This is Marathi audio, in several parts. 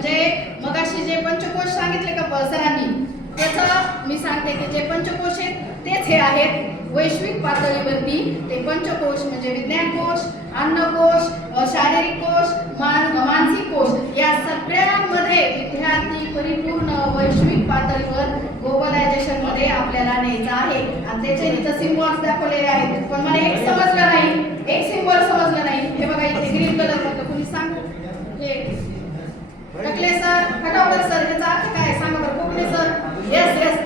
म्हणजे मगाशी जे पंचकोश सांगितले का सरांनी, त्याचं मी सांगते की जे पंचकोश आहेत तेच हे आहेत. वैश्विक पातळीवरती ते पंचकोश म्हणजे विज्ञान कोश, अन्नकोश, शारीरिक कोश, मानसिक कोश या सगळ्यांमध्ये विद्यार्थी परिपूर्ण वैश्विक पातळीवर ग्लोबलायझेशन मध्ये आपल्याला न्यायचं आहे. आणि त्याचे इथं सिम्बॉल्स दाखवलेले आहेत. पण मला एक समजलं नाही, एक सिम्बॉल समजलं नाही. हे बघा इथे ग्रीन कलर होतं, कुणी सांग. हे टकले सर, खटावकर सर, याचा अर्थ काय सांगा बरं. कोकणे सर, येस येस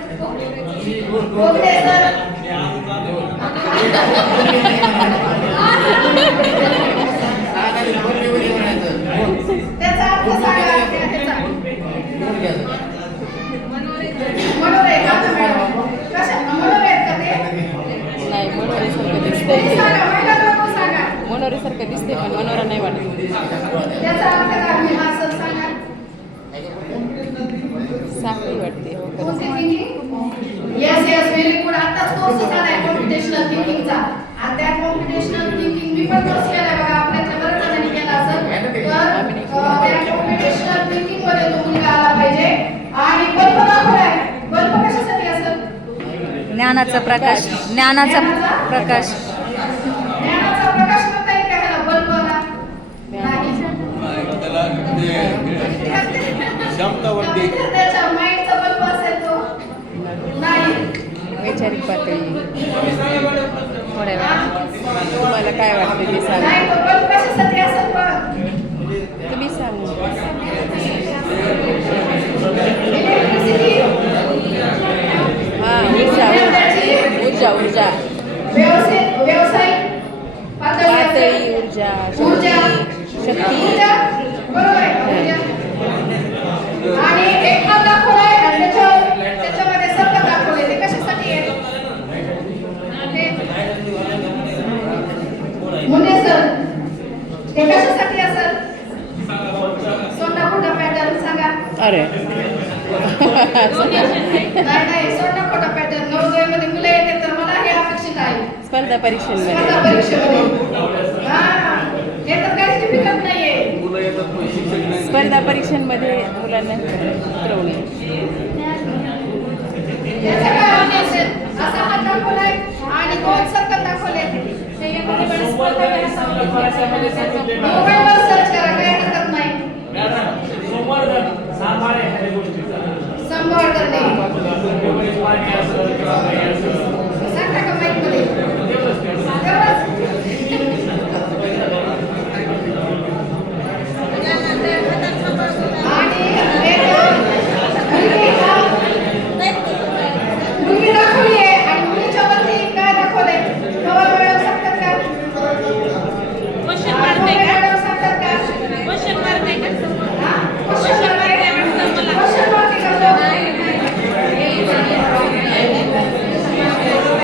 कोकणे सर. त्याचा अर्थ सांगा. त्याचा मनोरे का मॅडम? कशा मनोरे आहेत का ते? नाही, मनोरे सारखं दिसतंय. सांगा महिला लोक सांगा. मनोरे सारखं दिसते पण मनोरा नाही वाटत. त्याचा अर्थ काय? मी हा सर सांगा. साखळी वाटते. कोणती thinking? Yes yes very good. आताच कोर्स झालाय कॉम्प्युटेशनल थिंकिंगचा. आणि त्या कॉम्प्युटेशनल थिंकिंग मी पण कोर्स केलाय बघा. आपल्यातल्या बऱ्याच जणांनी केला असेल. तर त्या कॉम्प्युटेशनल थिंकिंग मध्ये तो मुलगा आला पाहिजे. आणि बल्ब दाखवलाय. बल्ब कशासाठी असेल? ज्ञानाचा प्रकाश, ज्ञानाचा प्रकाश. ज्ञानाचा प्रकाश म्हणता येईल का ह्याला बल्बला? नाही. त्याच्या माइंडचा बल्ब असेल तो? नाही. वैचारिक पातळी. थोड्या वेळा तुम्हाला काय वाटतं ते सांगा. नाही, तो बल्ब कशासाठी असेल पण? तुम्ही सांगा. इलेक्ट्रिसिटी, हां, ऊर्जा ऊर्जा व्यावसायिक पातळी, ऊर्जा, शक्ती. ऊर्जा बरोबर आहे. ऊर्जा. आणि एक हात दाखवलाय आणि त्याच्यामध्ये सर्कल दाखवले. ते कशासाठी आहे? मुंडे सर, ते कशासाठी असेल? सोंडा खोटा पॅटर्न सांगा. अरे नाही, सोंडा खोटा पॅटर्न. नवोदयमध्ये मुलं येते तर मला हे अपेक्षित आहे. स्पर्धा परीक्षांमध्ये. स्पर्धा परीक्षेमध्ये. हां, हे तर काही डिफिकल्ट नाहीये. स्पर्धा परीक्षांमध्ये मुलांना उतरवणे. याचा काय अर्थ असेल? असा हात दाखवलाय आणि दोन सर्कल दाखवले. मोबाईलवर सर्च करा, काही हरकत नाही. संभाळ करणे.